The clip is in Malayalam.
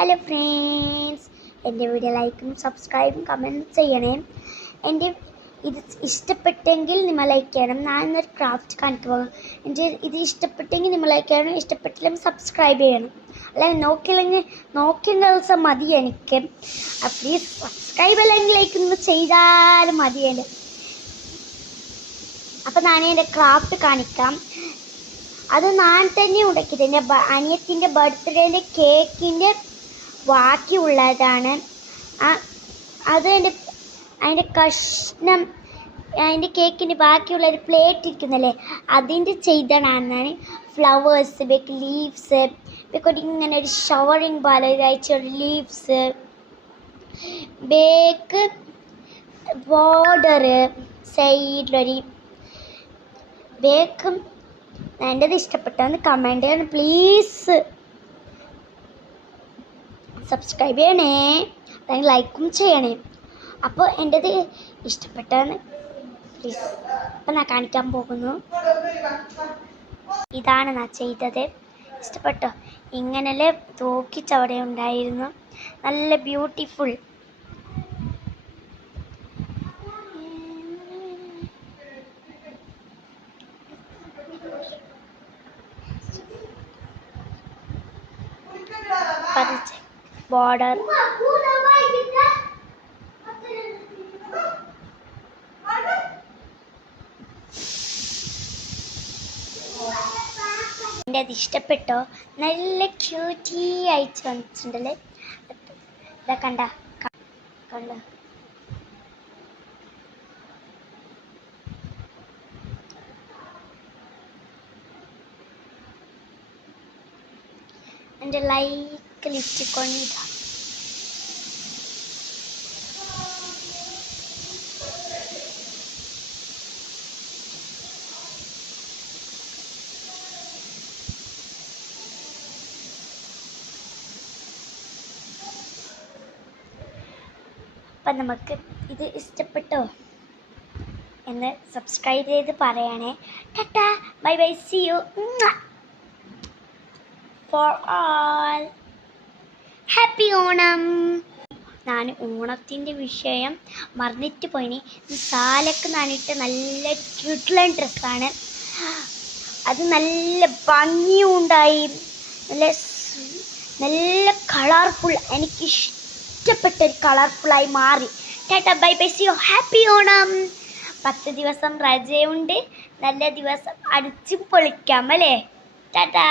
ഹലോ ഫ്രണ്ട്സ്, എൻ്റെ വീഡിയോ ലൈക്കും സബ്സ്ക്രൈബും കമൻറ്റ് ചെയ്യണേ. എൻ്റെ ഇത് ഇഷ്ടപ്പെട്ടെങ്കിൽ നിങ്ങൾ ലൈക്ക് ചെയ്യണം. ഞാൻ ഇന്നൊരു ക്രാഫ്റ്റ് കാണിക്കുക. എൻ്റെ ഇത് ഇഷ്ടപ്പെട്ടെങ്കിൽ നിങ്ങൾ ലൈക്ക് ചെയ്യണം, ഇഷ്ടപ്പെട്ടില്ലെങ്കിൽ സബ്സ്ക്രൈബ് ചെയ്യണം. അല്ലെങ്കിൽ നോക്കിയ ദിവസം മതി എനിക്ക്. പ്ലീസ് സബ്സ്ക്രൈബ് അല്ലെങ്കിൽ ലൈക്ക് ഒന്ന് ചെയ്താലും മതി. അപ്പം ഞാൻ എൻ്റെ ക്രാഫ്റ്റ് കാണിക്കാം. അത് ഞാൻ തന്നെ ഉണ്ടാക്കിയത്. എൻ്റെ അനിയത്തിൻ്റെ ബർത്ത്ഡേൻ്റെ കേക്കിൻ്റെ ബാക്കിയുള്ളതാണ്. അത് അതിൻ്റെ കഷ്ണം, അതിൻ്റെ കേക്കിൻ്റെ ബാക്കിയുള്ള ഒരു പ്ലേറ്റ് ഇരിക്കുന്നല്ലേ, അതിൻ്റെ ചെയ്തതാണ്. ഫ്ലവേഴ്സ്, ബേക്ക് ലീവ്സ്, ബേക്ക് ഇങ്ങനെ ഒരു ഷവറിങ് പോലെ അയച്ചൊരു ലീവ്സ്, ബേക്ക് ബോർഡർ സൈഡിലൊരു ബേക്കും. എൻ്റെത് ഇഷ്ടപ്പെട്ടെന്ന് കമൻറ്റ് ചെയ്യണം. പ്ലീസ് സബ്സ്ക്രൈബ് ചെയ്യണേ, അല്ലെങ്കിൽ ലൈക്കും ചെയ്യണേ. അപ്പോൾ എൻ്റെത് ഇഷ്ടപ്പെട്ടെന്ന് പ്ലീസ്. അപ്പം ഞാൻ കാണിക്കാൻ പോകുന്നു. ഇതാണ് ഞാൻ ചെയ്തത്. ഇഷ്ടപ്പെട്ടോ? ഇങ്ങനെ തൂക്കിച്ചവിടെ ഉണ്ടായിരുന്നു. നല്ല ബ്യൂട്ടിഫുൾ. ബോർഡർ എൻ്റെ അത് ഇഷ്ടപ്പെട്ടോ? നല്ല ക്യൂട്ടി ആയിട്ട് വന്നിട്ടുണ്ടല്ലേ. ഇതാ കണ്ട എൻ്റെ ലൈക്ക് ലിറ്റിക്കൊണ്ടിതാ. അപ്പം നമുക്ക് ഇത് ഇഷ്ടപ്പെട്ടോ എന്ന് സബ്സ്ക്രൈബ് ചെയ്ത് പറയണേ. Tata, bye bye, see you for all. Happy Onam. ഞാൻ ഓണത്തിൻ്റെ വിഷയം മറന്നിട്ട് പോയിന്. സാലക്ക് നാനിട്ട് നല്ല ക്യൂട്ടുള്ള ഡ്രസ്സാണ്. അത് നല്ല ഭംഗിയും ഉണ്ടായി, നല്ല കളർഫുൾ. എനിക്ക് ഇഷ്ടപ്പെട്ടൊരു കളർഫുള്ളായി മാറി. Tata, bye bye, see you. Happy Onam. 10 ദിവസം രജയുണ്ട്. നല്ല ദിവസം അടിച്ച് പൊളിക്കാം അല്ലേ. ടാറ്റാ.